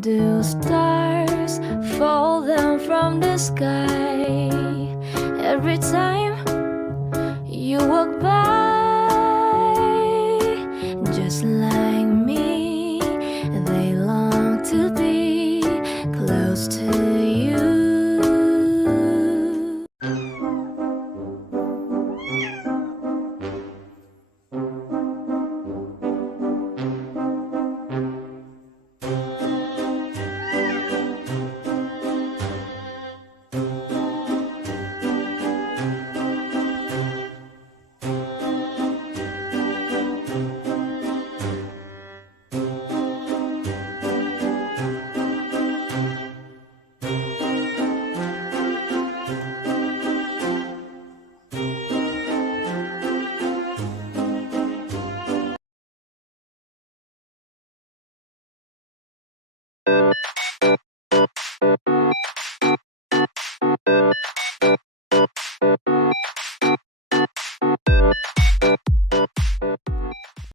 Do stars fall down from the sky every time you walk by? Just like me, they long to be close to you.